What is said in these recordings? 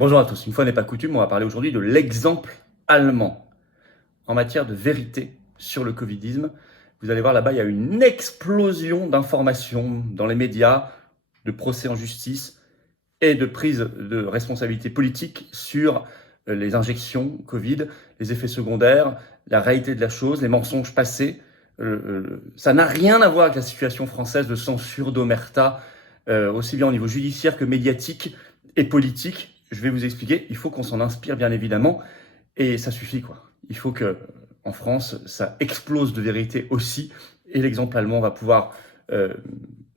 Bonjour à tous, une fois n'est pas coutume, on va parler aujourd'hui de l'exemple allemand en matière de vérité sur le covidisme. Vous allez voir là-bas, il y a une explosion d'informations dans les médias, de procès en justice et de prise de responsabilité politique sur les injections Covid, les effets secondaires, la réalité de la chose, les mensonges passés. Ça n'a rien à voir avec la situation française de censure, d'omerta, aussi bien au niveau judiciaire que médiatique et politique. Je vais vous expliquer, il faut qu'on s'en inspire bien évidemment, et ça suffit quoi. Il faut que en France, ça explose de vérité aussi, et l'exemple allemand va pouvoir euh,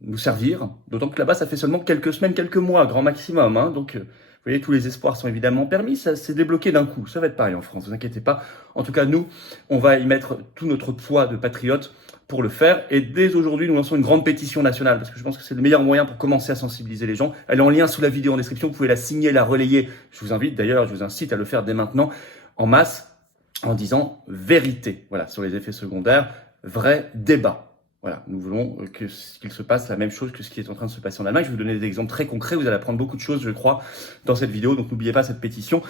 nous servir, d'autant que là-bas ça fait seulement quelques semaines, quelques mois, grand maximum, hein, donc vous voyez, tous les espoirs sont évidemment permis, ça s'est débloqué d'un coup, ça va être pareil en France, vous inquiétez pas. En tout cas, nous, on va y mettre tout notre poids de patriotes pour le faire. Et dès aujourd'hui, nous lançons une grande pétition nationale, parce que je pense que c'est le meilleur moyen pour commencer à sensibiliser les gens. Elle est en lien sous la vidéo en description, vous pouvez la signer, la relayer. Je vous invite d'ailleurs, je vous incite à le faire dès maintenant, en masse, en disant vérité, voilà, sur les effets secondaires, vrai débat. Voilà, nous voulons qu'il se passe la même chose que ce qui est en train de se passer en Allemagne. Je vais vous donner des exemples très concrets, vous allez apprendre beaucoup de choses, je crois, dans cette vidéo, donc n'oubliez pas cette pétition.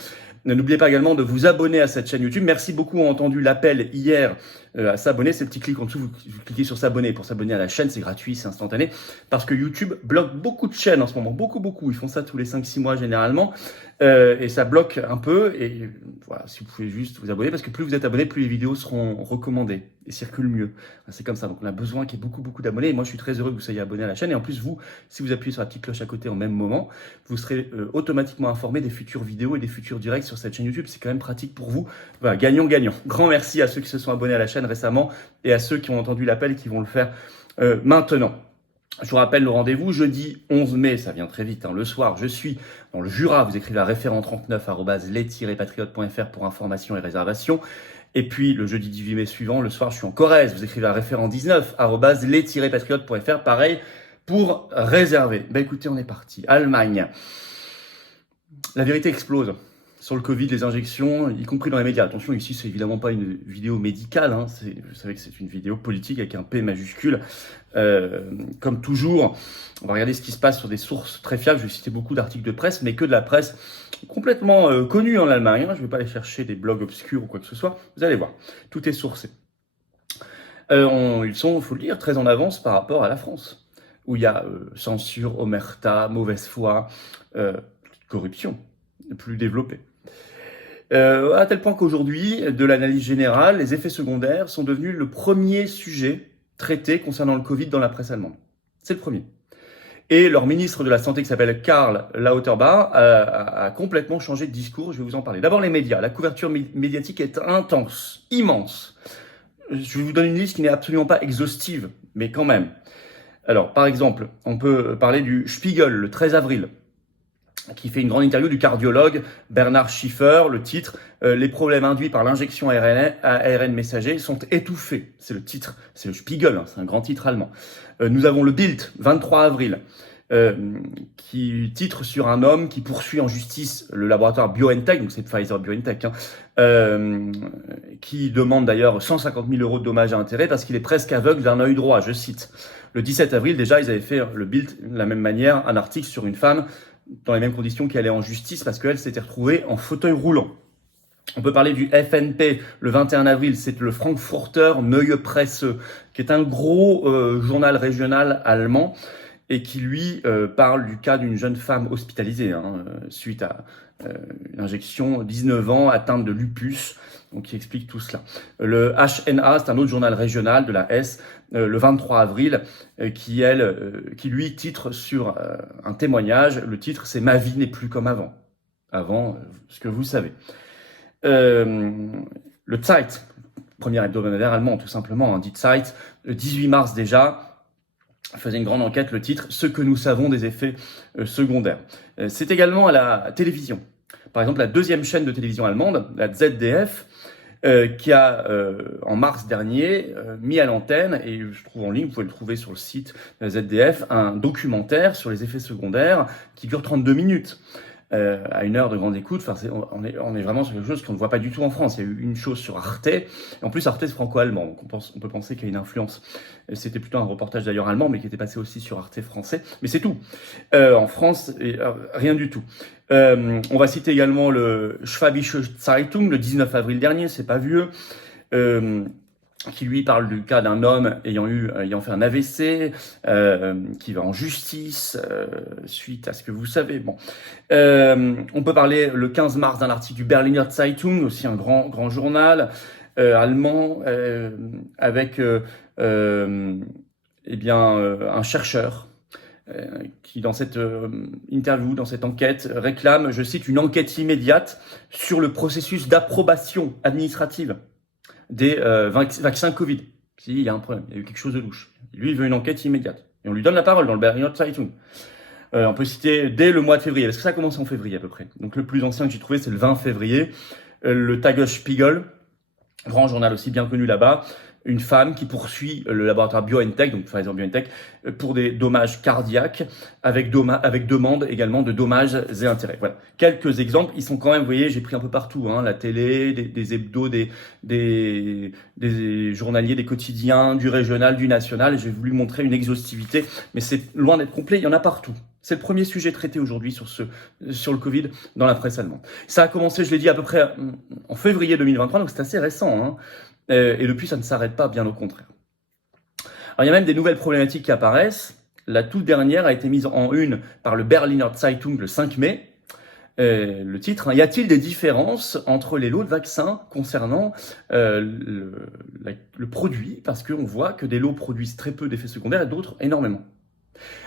N'oubliez pas également de vous abonner à cette chaîne YouTube. Merci beaucoup, on a entendu l'appel hier à s'abonner. C'est le petit clic en dessous, vous cliquez sur s'abonner pour s'abonner à la chaîne, c'est gratuit, c'est instantané. Parce que YouTube bloque beaucoup de chaînes en ce moment, beaucoup. Ils font ça tous les 5-6 mois généralement. Et ça bloque un peu. Et voilà, si vous pouvez juste vous abonner, parce que plus vous êtes abonné, plus les vidéos seront recommandées et circulent mieux. C'est comme ça. Donc on a besoin qu'il y ait beaucoup d'abonnés. Et moi, je suis très heureux que vous soyez abonné à la chaîne. Et en plus, vous, si vous appuyez sur la petite cloche à côté en même moment, vous serez automatiquement informé des futures vidéos et des futurs directs sur cette chaîne YouTube. C'est quand même pratique pour vous. Voilà, gagnant. Grand merci à ceux qui se sont abonnés à la chaîne récemment et à ceux qui ont entendu l'appel et qui vont le faire maintenant. Je vous rappelle le rendez-vous, jeudi 11 mai, ça vient très vite, hein, le soir, je suis dans le Jura, vous écrivez à référent39@les-patriotes.fr pour information et réservation. Et puis le jeudi 18 mai suivant, le soir, je suis en Corrèze, vous écrivez à référent19@les-patriotes.fr, pareil, pour réserver. Ben écoutez, on est parti. Allemagne. La vérité explose sur le Covid, les injections, y compris dans les médias. Attention, ici, c'est évidemment pas une vidéo médicale. Hein, vous savez que c'est une vidéo politique avec un P majuscule. Comme toujours, on va regarder ce qui se passe sur des sources très fiables. Je vais citer beaucoup d'articles de presse, mais que de la presse complètement connue en Allemagne. Hein. Je ne vais pas aller chercher des blogs obscurs ou quoi que ce soit. Vous allez voir, tout est sourcé. Ils sont, il faut le dire, très en avance par rapport à la France, où il y a censure, omerta, mauvaise foi, corruption plus développée. À tel point qu'aujourd'hui, de l'analyse générale, les effets secondaires sont devenus le premier sujet traité concernant le Covid dans la presse allemande. C'est le premier. Et leur ministre de la Santé, qui s'appelle Karl Lauterbach, a complètement changé de discours. Je vais vous en parler. D'abord, les médias. La couverture médiatique est intense, immense. Je vous donne une liste qui n'est absolument pas exhaustive, mais quand même. Alors, par exemple, on peut parler du Spiegel, le 13 avril, qui fait une grande interview du cardiologue Bernard Schiffer. Le titre « Les problèmes induits par l'injection ARN messager sont étouffés ». C'est le titre, c'est le Spiegel, hein, c'est un grand titre allemand. Nous avons le Bild, 23 avril, qui titre sur un homme qui poursuit en justice le laboratoire BioNTech, donc c'est Pfizer-BioNTech, hein, qui demande d'ailleurs 150 000 € de dommages à intérêts parce qu'il est presque aveugle d'un œil droit, je cite. Le 17 avril, déjà, ils avaient fait le Bild de la même manière, un article sur une femme dans les mêmes conditions qui allait en justice parce qu'elle s'était retrouvée en fauteuil roulant. On peut parler du FNP, le 21 avril, c'est le Frankfurter Neue Presse, qui est un gros journal régional allemand et qui, lui, parle du cas d'une jeune femme hospitalisée suite à l'injection, 19 ans, atteinte de lupus, donc qui explique tout cela. Le HNA, c'est un autre journal régional de la S, le 23 avril, qui lui titre sur un témoignage. Le titre, c'est « Ma vie n'est plus comme avant ». Avant, ce que vous savez. Le Zeit, premier hebdomadaire allemand, tout simplement, dit Zeit, le 18 mars déjà, faisait une grande enquête, le titre « Ce que nous savons des effets secondaires ». C'est également à la télévision. Par exemple, la deuxième chaîne de télévision allemande, la ZDF, qui a, en mars dernier, mis à l'antenne, et je trouve en ligne, vous pouvez le trouver sur le site ZDF, un documentaire sur les effets secondaires qui dure 32 minutes. à une heure de grande écoute. Enfin, on est vraiment sur quelque chose qu'on ne voit pas du tout en France. Il y a eu une chose sur Arte. Et en plus, Arte, c'est franco-allemand. Donc on peut penser qu'il y a une influence. C'était plutôt un reportage d'ailleurs allemand, mais qui était passé aussi sur Arte français. Mais c'est tout. En France, rien du tout. On va citer également le Schwäbische Zeitung, le 19 avril dernier, c'est pas vieux. Qui lui parle du cas d'un homme ayant fait un AVC, qui va en justice suite à ce que vous savez. Bon, on peut parler le 15 mars d'un article du Berliner Zeitung, aussi un grand journal allemand, avec un chercheur qui dans cette interview, dans cette enquête, réclame, je cite, une enquête immédiate sur le processus d'approbation administrative des vaccins Covid. S'il y a un problème, il y a eu quelque chose de louche. Lui, il veut une enquête immédiate. Et on lui donne la parole dans le Berliner Zeitung. On peut citer dès le mois de février, parce que ça a commencé en février à peu près. Donc le plus ancien que j'ai trouvé, c'est le 20 février. Le Tagesspiegel, grand journal aussi bien connu là-bas, une femme qui poursuit le laboratoire BioNTech, donc Pfizer-BioNTech, pour des dommages cardiaques, avec demande également de dommages et intérêts. Voilà, quelques exemples. Ils sont quand même, vous voyez, j'ai pris un peu partout, hein, la télé, des hebdos, des journaliers, des quotidiens, du régional, du national. J'ai voulu montrer une exhaustivité, mais c'est loin d'être complet, il y en a partout. C'est le premier sujet traité aujourd'hui sur le Covid dans la presse allemande. Ça a commencé, je l'ai dit, à peu près en février 2023, donc c'est assez récent, hein. Et depuis, ça ne s'arrête pas, bien au contraire. Alors, il y a même des nouvelles problématiques qui apparaissent. La toute dernière a été mise en une par le Berliner Zeitung le 5 mai. Le titre, hein, y a-t-il des différences entre les lots de vaccins concernant le produit? Parce qu'on voit que des lots produisent très peu d'effets secondaires et d'autres énormément.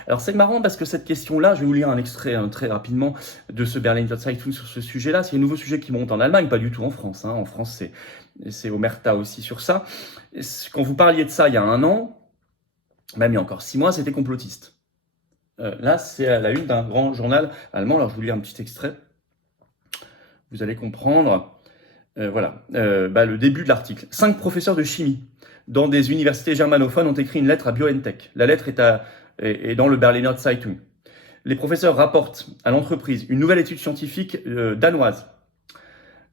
Alors c'est marrant parce que cette question-là, je vais vous lire un extrait très rapidement de ce Berliner Zeitung sur ce sujet-là. C'est un nouveau sujet qui monte en Allemagne, pas du tout en France. Hein. En France, c'est omerta aussi sur ça. Quand vous parliez de ça il y a un an, même il y a encore 6 mois, c'était complotiste. Là, c'est à la une d'un grand journal allemand. Alors je vous lis un petit extrait. Vous allez comprendre. Voilà, le début de l'article. 5 professeurs de chimie dans des universités germanophones ont écrit une lettre à BioNTech. La lettre est dans le Berliner Zeitung. Les professeurs rapportent à l'entreprise une nouvelle étude scientifique danoise.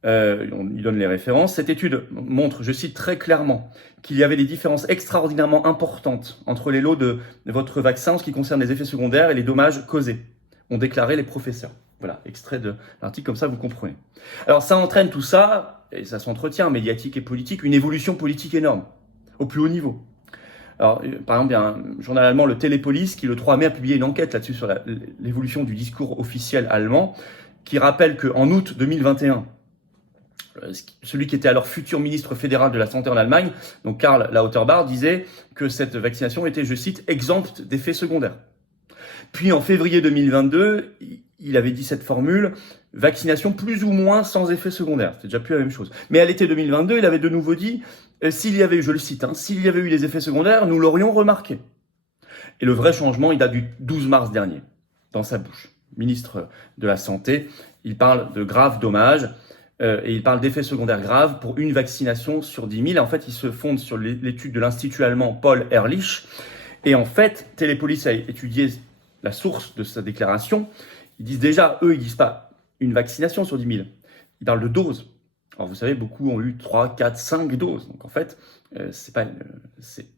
Ils donnent les références. Cette étude montre, je cite très clairement, qu'il y avait des différences extraordinairement importantes entre les lots de votre vaccin en ce qui concerne les effets secondaires et les dommages causés, ont déclaré les professeurs. Voilà, extrait de l'article, comme ça vous comprenez. Alors ça entraîne tout ça, et ça s'entretient, médiatique et politique, une évolution politique énorme, au plus haut niveau. Alors, par exemple, il y a un journal allemand, le Telepolis, qui le 3 mai a publié une enquête là-dessus sur l'évolution du discours officiel allemand, qui rappelle qu'en août 2021, celui qui était alors futur ministre fédéral de la Santé en Allemagne, donc Karl Lauterbach, disait que cette vaccination était, je cite, exempte d'effets secondaires. Puis en février 2022, il avait dit cette formule, vaccination plus ou moins sans effets secondaires. C'est déjà plus la même chose. Mais à l'été 2022, il avait de nouveau dit, s'il y avait eu, je le cite, s'il y avait eu des effets secondaires, nous l'aurions remarqué. Et le vrai changement, il date du 12 mars dernier, dans sa bouche. Ministre de la Santé, il parle de graves dommages, et il parle d'effets secondaires graves pour une vaccination sur 10 000. En fait, il se fonde sur l'étude de l'Institut allemand Paul Ehrlich. Et en fait, Telepolis a étudié la source de sa déclaration. Ils disent déjà, ils disent pas une vaccination sur 10 000. Ils parlent de doses. Alors vous savez, beaucoup ont eu 3, 4, 5 doses. Donc en fait, c'est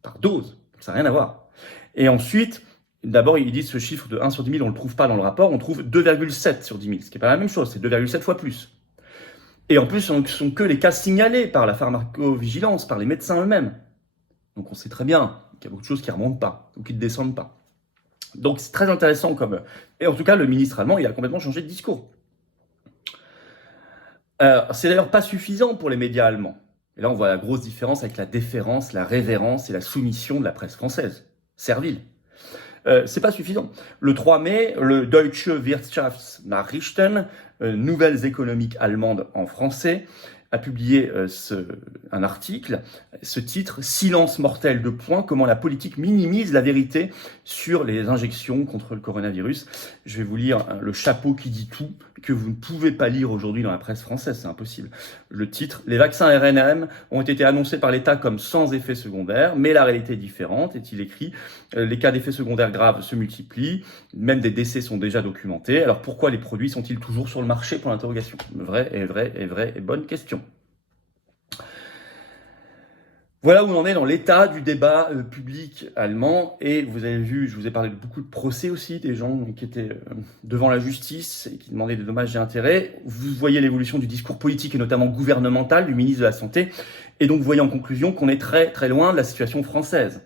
par dose. Ça n'a rien à voir. Et ensuite, d'abord, ils disent ce chiffre de 1 sur 10 000, on ne le trouve pas dans le rapport. On trouve 2,7 sur 10 000, ce qui n'est pas la même chose. C'est 2,7 fois plus. Et en plus, ce ne sont que les cas signalés par la pharmacovigilance, par les médecins eux-mêmes. Donc on sait très bien qu'il y a beaucoup de choses qui ne remontent pas, ou qui ne descendent pas. Donc c'est très intéressant comme... Et en tout cas, le ministre allemand, il a complètement changé de discours. C'est d'ailleurs pas suffisant pour les médias allemands. Et là, on voit la grosse différence avec la déférence, la révérence et la soumission de la presse française. Servile. C'est pas suffisant. Le 3 mai, le Deutsche Wirtschaftsnachrichten, Nouvelles économiques allemandes en français, a publié un article, ce titre, Silence mortel, comment la politique minimise la vérité sur les injections contre le coronavirus. Je vais vous lire le chapeau qui dit tout, que vous ne pouvez pas lire aujourd'hui dans la presse française, c'est impossible. Le titre, les vaccins RNM ont été annoncés par l'État comme sans effet secondaire, mais la réalité est différente, est-il écrit. Les cas d'effets secondaires graves se multiplient, même des décès sont déjà documentés. Alors pourquoi les produits sont-ils toujours sur le marché, pour l'interrogation? Vraie et bonne question. Voilà où on en est dans l'état du débat public allemand. Et vous avez vu, je vous ai parlé de beaucoup de procès aussi, des gens qui étaient devant la justice et qui demandaient des dommages et intérêts. Vous voyez l'évolution du discours politique et notamment gouvernemental du ministre de la Santé. Et donc vous voyez en conclusion qu'on est très très loin de la situation française.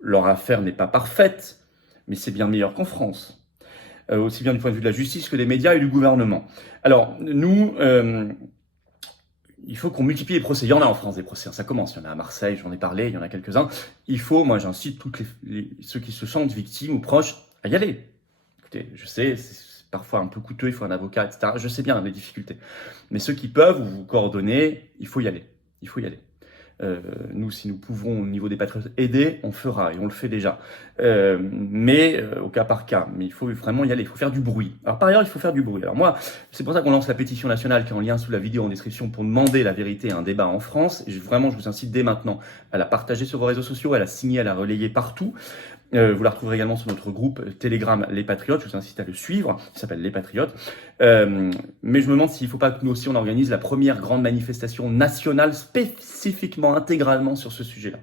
Leur affaire n'est pas parfaite, mais c'est bien meilleur qu'en France. Aussi bien du point de vue de la justice que des médias et du gouvernement. Alors nous... il faut qu'on multiplie les procès. Il y en a en France des procès, ça commence. Il y en a à Marseille, j'en ai parlé, il y en a quelques-uns. Il faut, moi j'incite ceux qui se sentent victimes ou proches à y aller. Écoutez, je sais, c'est parfois un peu coûteux, il faut un avocat, etc. Je sais bien les difficultés. Mais ceux qui peuvent vous coordonner, il faut y aller. Il faut y aller. Nous, si nous pouvons, au niveau des patriotes, aider, on fera, et on le fait déjà. Mais au cas par cas. Mais il faut vraiment y aller, il faut faire du bruit. Alors par ailleurs, il faut faire du bruit. Alors moi, c'est pour ça qu'on lance la pétition nationale qui est en lien sous la vidéo en description pour demander la vérité et un débat en France. Et vraiment, je vous incite dès maintenant à la partager sur vos réseaux sociaux, à la signer, à la relayer partout. Vous la retrouverez également sur notre groupe Telegram Les Patriotes, je vous incite à le suivre, il s'appelle Les Patriotes. Mais je me demande s'il ne faut pas que nous aussi on organise la première grande manifestation nationale spécifiquement, intégralement sur ce sujet-là.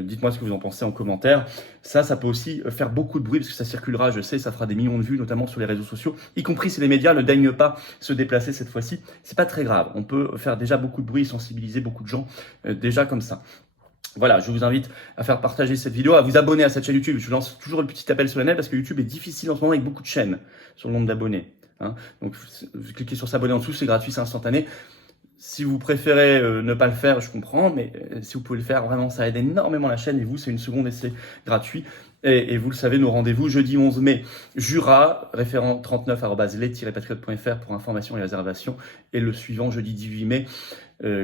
Dites-moi ce que vous en pensez en commentaire. Ça peut aussi faire beaucoup de bruit parce que ça circulera, je sais, ça fera des millions de vues, notamment sur les réseaux sociaux, y compris si les médias ne daignent pas se déplacer cette fois-ci. C'est pas très grave, on peut faire déjà beaucoup de bruit et sensibiliser beaucoup de gens déjà comme ça. Voilà, je vous invite à faire partager cette vidéo, à vous abonner à cette chaîne YouTube. Je lance toujours le petit appel solennel parce que YouTube est difficile en ce moment avec beaucoup de chaînes sur le nombre d'abonnés. Hein. Donc, vous cliquez sur s'abonner en dessous, c'est gratuit, c'est instantané. Si vous préférez ne pas le faire, je comprends, mais si vous pouvez le faire, vraiment, ça aide énormément la chaîne. Et vous, c'est une seconde et c'est gratuit. Et vous le savez, nos rendez-vous, jeudi 11 mai, Jura, référent 39@les-patriotes.fr pour information et réservation. Et le suivant, jeudi 18 mai,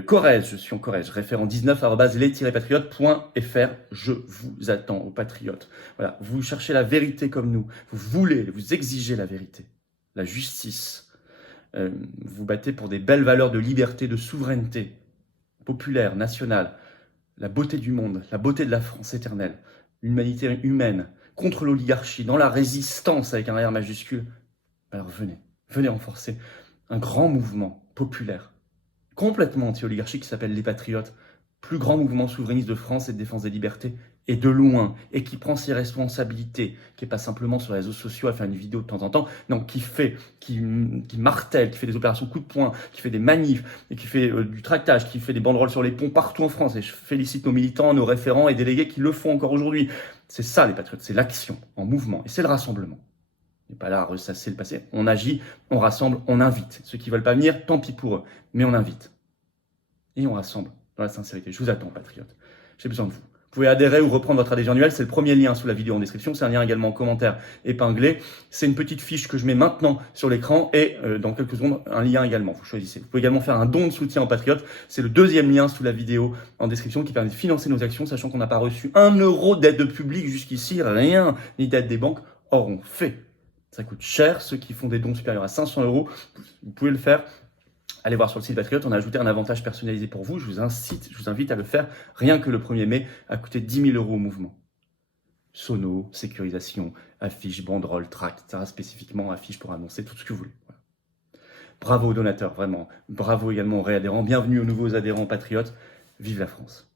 Corrèze, je suis en Corrèze, référent 19@les-patriotes.fr. Je vous attends aux patriotes. Voilà, vous cherchez la vérité comme nous. Vous exigez la vérité, la justice. Vous battez pour des belles valeurs de liberté, de souveraineté populaire, nationale, la beauté du monde, la beauté de la France éternelle, l'humanité humaine, contre l'oligarchie, dans la résistance avec un R majuscule. Alors venez renforcer un grand mouvement populaire, complètement anti-oligarchique qui s'appelle Les Patriotes, plus grand mouvement souverainiste de France et de défense des libertés, et de loin, et qui prend ses responsabilités, qui n'est pas simplement sur les réseaux sociaux à faire une vidéo de temps en temps, non, qui martèle, qui fait des opérations coup de poing, qui fait des manifs, et qui fait du tractage, qui fait des banderoles sur les ponts partout en France, et je félicite nos militants, nos référents et délégués qui le font encore aujourd'hui. C'est ça les patriotes, c'est l'action en mouvement, et c'est le rassemblement. On n'est pas là à ressasser le passé, on agit, on rassemble, on invite. Ceux qui ne veulent pas venir, tant pis pour eux, mais on invite. Et on rassemble dans la sincérité. Je vous attends, patriotes. J'ai besoin de vous. Vous pouvez adhérer ou reprendre votre adhésion annuelle. C'est le premier lien sous la vidéo en description. C'est un lien également en commentaire épinglé. C'est une petite fiche que je mets maintenant sur l'écran et dans quelques secondes, un lien également. Vous choisissez. Vous pouvez également faire un don de soutien aux patriotes. C'est le deuxième lien sous la vidéo en description qui permet de financer nos actions, sachant qu'on n'a pas reçu 1 euro d'aide publique jusqu'ici, rien, ni d'aide des banques. Or, on fait. Ça coûte cher. Ceux qui font des dons supérieurs à 500 euros, vous pouvez le faire. Allez voir sur le site Patriote, on a ajouté un avantage personnalisé pour vous. Je vous invite à le faire rien que le 1er mai, à coûter 10 000 euros au mouvement. Sono, sécurisation, affiches, banderoles, tracts, etc. Spécifiquement affiches pour annoncer tout ce que vous voulez. Voilà. Bravo aux donateurs, vraiment. Bravo également aux réadhérents. Bienvenue aux nouveaux adhérents patriotes. Vive la France.